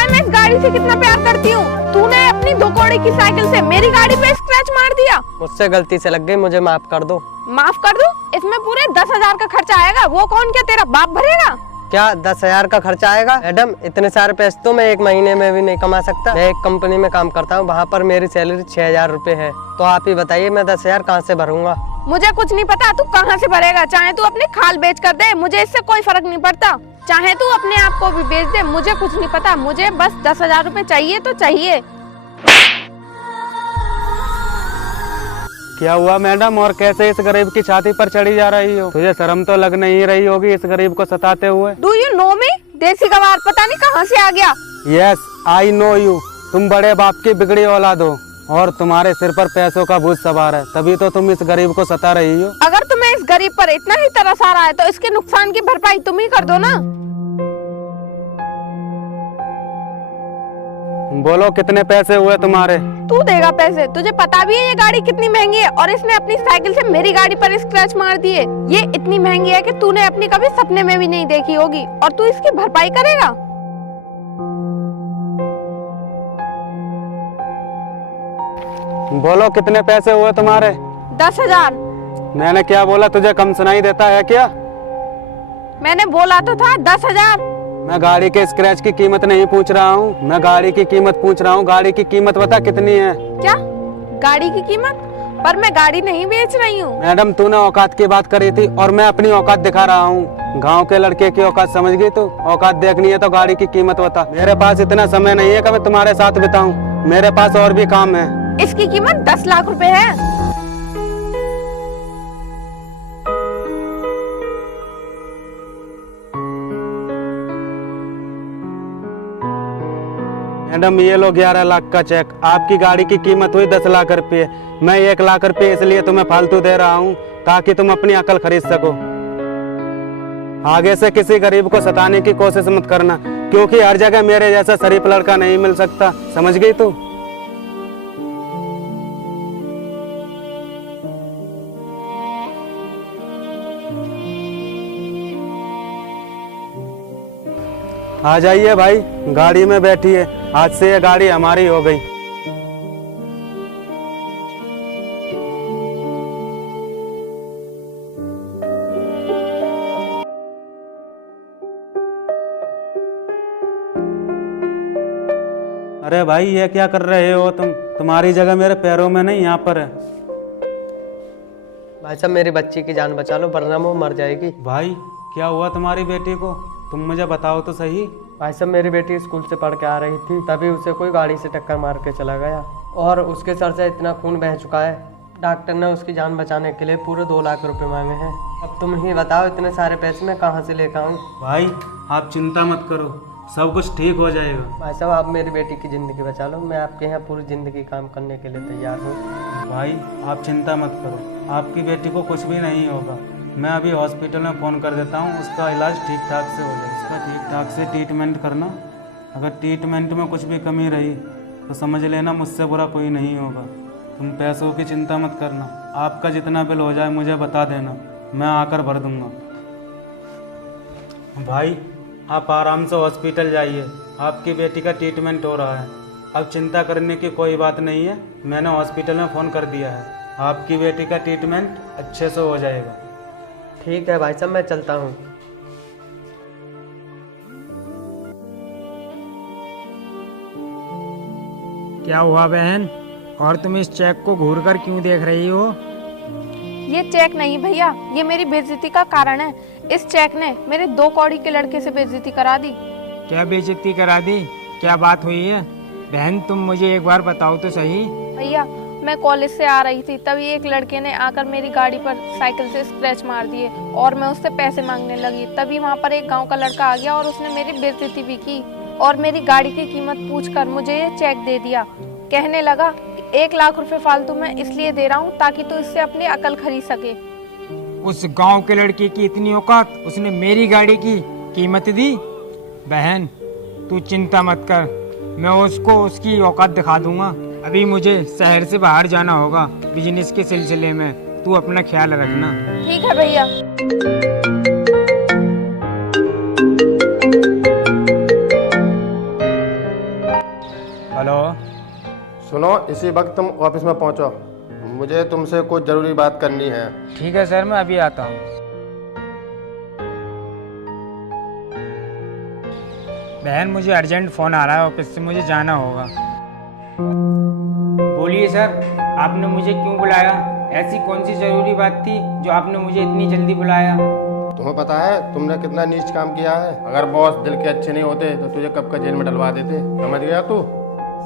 है मैं इस गाड़ी से कितना प्यार करती हूँ। तूने अपनी 2 कौड़ी की साइकिल से मेरी गाड़ी पे स्क्रैच मार दिया। मुझसे गलती से लग गई, मुझे माफ कर दो। माफ कर दूं? इसमें पूरे 10,000 का खर्चा आएगा। वो कौन, क्या तेरा बाप भरेगा? क्या 10,000 का खर्चा आएगा? मैडम, इतने सारे पैसे तो मैं 1 महीने में भी नहीं कमा सकता। मैं एक कंपनी में काम करता हूँ, वहाँ पर मेरी सैलरी 6,000 रुपए है। तो आप ही बताइए मैं 10,000 कहाँ से भरूंगा? मुझे कुछ नहीं पता तू कहाँ से भरेगा। चाहे तू अपनी खाल बेच कर दे, मुझे इससे कोई फर्क नहीं पड़ता। चाहे तू अपने आप को भी बेच दे, मुझे कुछ नहीं पता। मुझे बस 10,000 रुपए चाहिए तो चाहिए। क्या हुआ मैडम, और कैसे इस गरीब की छाती पर चढ़ी जा रही हो? तुझे शर्म तो लग नहीं रही होगी इस गरीब को सताते हुए? डू यू नो मी? देसी गवार पता नहीं कहाँ से आ गया। Yes I know you. तुम बड़े बाप की बिगड़ी औलाद हो और तुम्हारे सिर पर पैसों का भूत सवार है, तभी तो तुम इस गरीब को सता रही हो। अगर तुम्हें इस गरीब पर इतना ही तरस आ रहा है तो इसके नुकसान की भरपाई तुम ही कर दो ना। बोलो कितने पैसे हुए तुम्हारे? तू देगा पैसे? तुझे पता भी है ये गाड़ी कितनी महंगी है और इसने अपनी साइकिल से मेरी गाड़ी पर स्क्रैच मार दिए। ये इतनी महंगी है कि तूने अपनी कभी सपने में भी नहीं देखी होगी और तू इसकी भरपाई करेगा? बोलो कितने पैसे हुए तुम्हारे? 10,000। मैंने क्या बोला, तुझे कम सुनाई देता है क्या? मैंने बोला तो था 10,000। मैं गाड़ी के स्क्रैच की कीमत नहीं पूछ रहा हूँ, मैं गाड़ी की कीमत पूछ रहा हूँ। गाड़ी की कीमत बता कितनी है? क्या गाड़ी की कीमत? पर मैं गाड़ी नहीं बेच रही हूँ। मैडम, तूने औकात की बात करी थी और मैं अपनी औकात दिखा रहा हूँ। गांव के लड़के की औकात समझ गई तू? औकात देखनी है तो गाड़ी की कीमत बता। मेरे पास इतना समय नहीं है कि मैं तुम्हारे साथ बिताऊं, मेरे पास और भी काम है। इसकी कीमत 10 लाख रुपए है। मैडम, ये लो 11 लाख का चेक। आपकी गाड़ी की कीमत हुई 10 लाख रुपये। मैं 1 लाख रुपये इसलिए तुम्हें फालतू दे रहा हूँ ताकि तुम अपनी अकल खरीद सको। आगे से किसी गरीब को सताने की कोशिश मत करना, क्योंकि हर जगह मेरे जैसा शरीफ लड़का नहीं मिल सकता। समझ गई तू? आ जाइए भाई, गाड़ी में बैठिए। आज से ये गाड़ी हमारी हो गई। अरे भाई, ये क्या कर रहे हो तुम? तुम्हारी जगह मेरे पैरों में नहीं, यहाँ पर है। भाई साहब, मेरी बच्ची की जान बचा लो वरना वो मर जाएगी। भाई, क्या हुआ तुम्हारी बेटी को? तुम मुझे बताओ तो सही। भाई साहब, मेरी बेटी स्कूल से पढ़ के आ रही थी, तभी उसे कोई गाड़ी से टक्कर मार के चला गया और उसके सर से इतना खून बह चुका है। डॉक्टर ने उसकी जान बचाने के लिए पूरे 2 लाख रुपए मांगे हैं। अब तुम ही बताओ इतने सारे पैसे मैं कहाँ से लेकर आऊँ? भाई, आप चिंता मत करो, सब कुछ ठीक हो जाएगा। भाई साहब, आप मेरी बेटी की ज़िंदगी बचा लो। मैं आपके यहाँ पूरी ज़िंदगी काम करने के लिए तैयार हूँ। भाई, आप चिंता मत करो, आपकी बेटी को कुछ भी नहीं होगा। मैं अभी हॉस्पिटल में फ़ोन कर देता हूँ, उसका इलाज ठीक ठाक से हो जाए। उसका ठीक ठाक से ट्रीटमेंट करना। अगर ट्रीटमेंट में कुछ भी कमी रही तो समझ लेना मुझसे बुरा कोई नहीं होगा। तुम पैसों की चिंता मत करना, आपका जितना बिल हो जाए मुझे बता देना, मैं आकर भर दूँगा। भाई, आप आराम से हॉस्पिटल जाइए, आपकी बेटी का ट्रीटमेंट हो रहा है। अब चिंता करने की कोई बात नहीं है, मैंने हॉस्पिटल में फ़ोन कर दिया है। आपकी बेटी का ट्रीटमेंट अच्छे से हो जाएगा। ठीक है भाई साहब, मैं चलता हूँ। क्या हुआ बहन, और तुम इस चेक को घूर कर क्यों देख रही हो? ये चेक नहीं भैया, ये मेरी बेइज्जती का कारण है। इस चेक ने मेरे 2 कौड़ी के लड़के से बेइज्जती करा दी। क्या बेइज्जती करा दी? क्या बात हुई है बहन, तुम मुझे एक बार बताओ तो सही। भैया, मैं कॉलेज से आ रही थी, तभी एक लड़के ने आकर मेरी गाड़ी पर साइकिल से स्क्रैच मार दिए और मैं उससे पैसे मांगने लगी। तभी वहाँ पर एक गांव का लड़का आ गया और उसने मेरी बेइज्जती भी की और मेरी गाड़ी की कीमत पूछकर मुझे ये चेक दे दिया। कहने लगा कि 1 लाख रुपए फालतू मैं इसलिए दे रहा हूँ ताकि तू इससे अपनी अकल खरीद सके। उस गांव के लड़के की इतनी औकात, उसने मेरी गाड़ी की कीमत दी? बहन, तू चिंता मत कर, मैं उसको उसकी औकात दिखा दूंगा। अभी मुझे शहर से बाहर जाना होगा बिजनेस के सिलसिले में, तू अपना ख्याल रखना। ठीक है भैया। हेलो। सुनो, इसी वक्त तुम ऑफिस में पहुंचो, मुझे तुमसे कुछ ज़रूरी बात करनी है। ठीक है सर, मैं अभी आता हूँ। बहन, मुझे अर्जेंट फ़ोन आ रहा है ऑफिस से, मुझे जाना होगा। बोलिए सर, आपने मुझे क्यों बुलाया? ऐसी कौन सी ज़रूरी बात थी जो आपने मुझे इतनी जल्दी बुलाया? तुम्हें पता है तुमने कितना नीच काम किया है? अगर बॉस दिल के अच्छे नहीं होते तो तुझे कब का जेल में डलवा देते, समझ गया तू?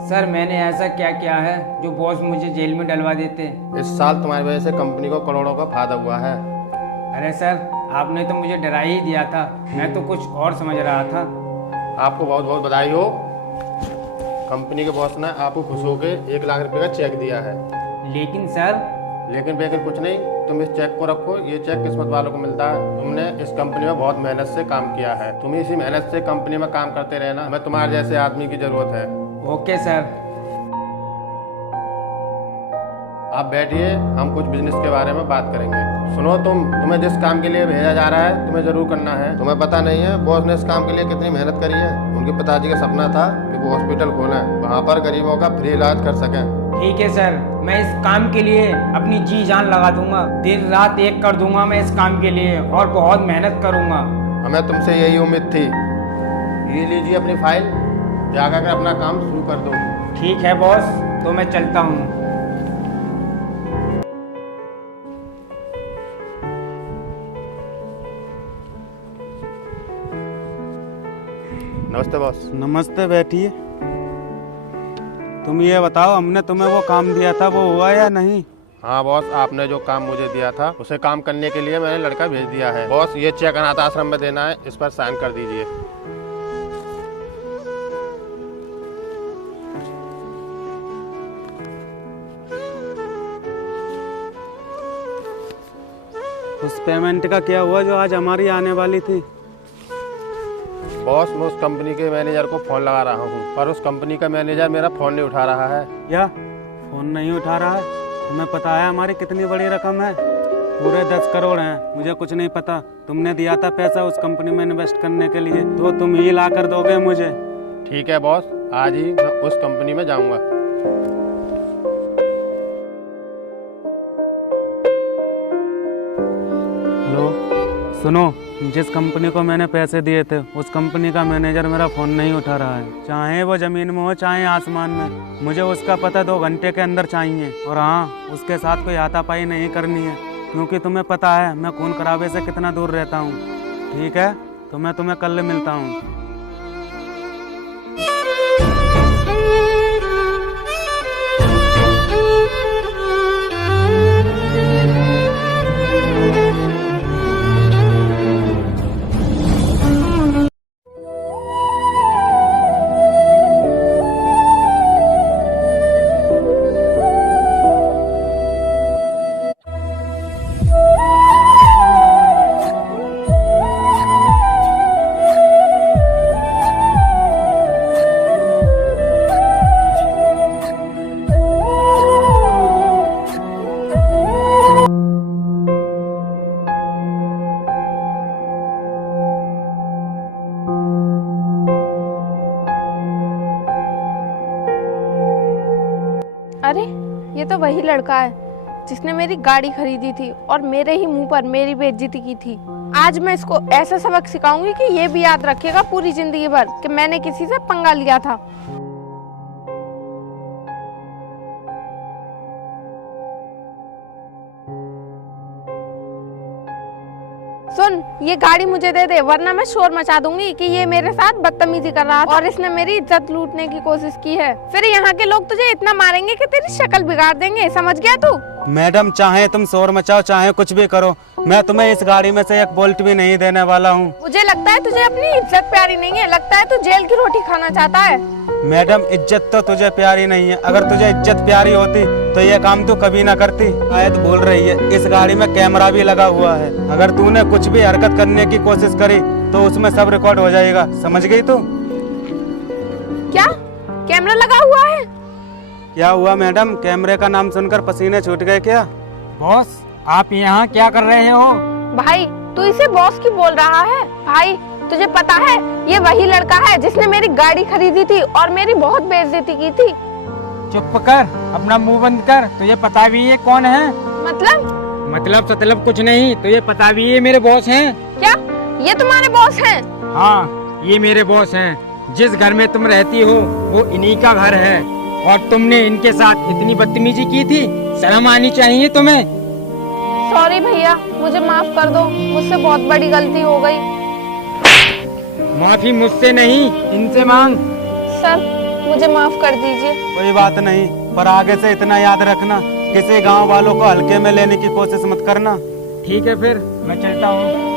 सर, मैंने ऐसा क्या किया है जो बॉस मुझे जेल में डलवा देते? इस साल तुम्हारी वजह से कंपनी को करोड़ों का फायदा हुआ है। अरे सर, आपने तो मुझे डरा ही दिया था, मैं तो कुछ और समझ रहा था। आपको बहुत बहुत बधाई हो। कंपनी के बॉस ने आपको खुश होकर 1 लाख रुपए का चेक दिया है। लेकिन सर। लेकिन बेकिन कुछ नहीं, तुम इस चेक को रखो, ये चेक किस्मत वालों को मिलता है। तुमने इस कंपनी में बहुत मेहनत से काम किया है, तुम्हें इसी मेहनत से कंपनी में काम करते रहना। हमें तुम्हारे जैसे आदमी की जरूरत है। Okay sir. आप बैठिए, हम कुछ बिजनेस के बारे में बात करेंगे। सुनो, तुम्हें जिस काम के लिए भेजा जा रहा है तुम्हें जरूर करना है। तुम्हें पता नहीं है बॉस ने इस काम के लिए कितनी मेहनत करी है। उनके पिताजी का सपना था कि वो हॉस्पिटल खोलें, वहाँ पर गरीबों का फ्री इलाज कर सकें। ठीक है सर, मैं इस काम के लिए अपनी जी जान लगा दूंगा, दिन रात एक कर दूंगा मैं इस काम के लिए, और बहुत मेहनत करूंगा। हमें तुमसे यही उम्मीद थी। ये लीजिए अपनी फाइल, जाकर अपना काम शुरू कर दो। ठीक है बॉस, तो मैं चलता हूँ। नमस्ते बॉस। नमस्ते, बैठिए। तुम ये बताओ, हमने तुम्हें वो काम दिया था वो हुआ या नहीं? हाँ बॉस, आपने जो काम मुझे दिया था उसे काम करने के लिए मैंने लड़का भेज दिया है। बॉस, ये चेक अनाथ आश्रम में देना है, इस पर साइन कर दीजिए। उस पेमेंट का क्या हुआ जो आज हमारी आने वाली थी? बॉस, मैं उस कंपनी के मैनेजर को फोन लगा रहा हूँ, पर उस कंपनी का मैनेजर मेरा फोन नहीं उठा रहा है। क्या फोन नहीं उठा रहा है? तुम्हें पता है हमारी कितनी बड़ी रकम है? पूरे 10 करोड़ हैं। मुझे कुछ नहीं पता। तुमने दिया था पैसा उस कंपनी में इन्वेस्ट करने के लिए, तो तुम ही ला कर दोगे मुझे। ठीक है बॉस, आज ही मैं उस कंपनी में जाऊँगा। हेलो, सुनो, जिस कंपनी को मैंने पैसे दिए थे उस कंपनी का मैनेजर मेरा फ़ोन नहीं उठा रहा है। चाहे वो ज़मीन में हो चाहे आसमान में, मुझे उसका पता 2 घंटे के अंदर चाहिए। और हाँ, उसके साथ कोई हाथापाई नहीं करनी है, क्योंकि तुम्हें पता है मैं खून खराबे से कितना दूर रहता हूँ। ठीक है, तो मैं तुम्हें कल मिलता हूँ। अरे, ये तो वही लड़का है जिसने मेरी गाड़ी खरीदी थी और मेरे ही मुंह पर मेरी बेइज्जती की थी। आज मैं इसको ऐसा सबक सिखाऊंगी कि ये भी याद रखेगा पूरी जिंदगी भर कि मैंने किसी से पंगा लिया था। सुन, ये गाड़ी मुझे दे दे, वरना मैं शोर मचा दूंगी कि ये मेरे साथ बदतमीजी कर रहा था और इसने मेरी इज्जत लूटने की कोशिश की है। फिर यहाँ के लोग तुझे इतना मारेंगे कि तेरी शक्ल बिगाड़ देंगे, समझ गया तू? मैडम, चाहे तुम शोर मचाओ चाहे कुछ भी करो, मैं तुम्हें इस गाड़ी में से 1 बोल्ट भी नहीं देने वाला हूँ। मुझे लगता है तुझे अपनी इज्जत प्यारी नहीं है, लगता है तू जेल की रोटी खाना चाहता है। मैडम, इज्जत तो तुझे प्यारी नहीं है। अगर तुझे इज्जत प्यारी होती तो ये काम तू कभी ना करती। शायद भूल रही है, इस गाड़ी में कैमरा भी लगा हुआ है। अगर तूने कुछ भी हरकत करने की कोशिश करी तो उसमें सब रिकॉर्ड हो जाएगा, समझ गई तू? क्या कैमरा लगा हुआ है? क्या हुआ मैडम, कैमरे का नाम सुनकर पसीने छूट गए क्या? बॉस, आप यहाँ क्या कर रहे हो? भाई, तू इसे बॉस की बोल रहा है? भाई, तुझे पता है ये वही लड़का है जिसने मेरी गाड़ी खरीदी थी और मेरी बहुत बेइज्जती की थी। चुप कर, अपना मुंह बंद कर। तुझे पता भी है कौन है? मतलब मतलब कुछ नहीं, तुझे पता भी है मेरे बॉस हैं। क्या ये तुम्हारे बॉस हैं? हाँ, ये मेरे बॉस हैं। जिस घर में तुम रहती हो वो इन्हीं का घर है, और तुमने इनके साथ इतनी बदतमीजी की थी। शर्म आनी चाहिए तुम्हें। सॉरी भैया, मुझे माफ कर दो, मुझसे बहुत बड़ी गलती हो गई। माफी मुझसे नहीं, इनसे मांग। सर मुझे माफ कर दीजिए। कोई बात नहीं, पर आगे से इतना याद रखना, किसी गांव वालों को हल्के में लेने की कोशिश मत करना। ठीक है फिर मैं चलता हूँ।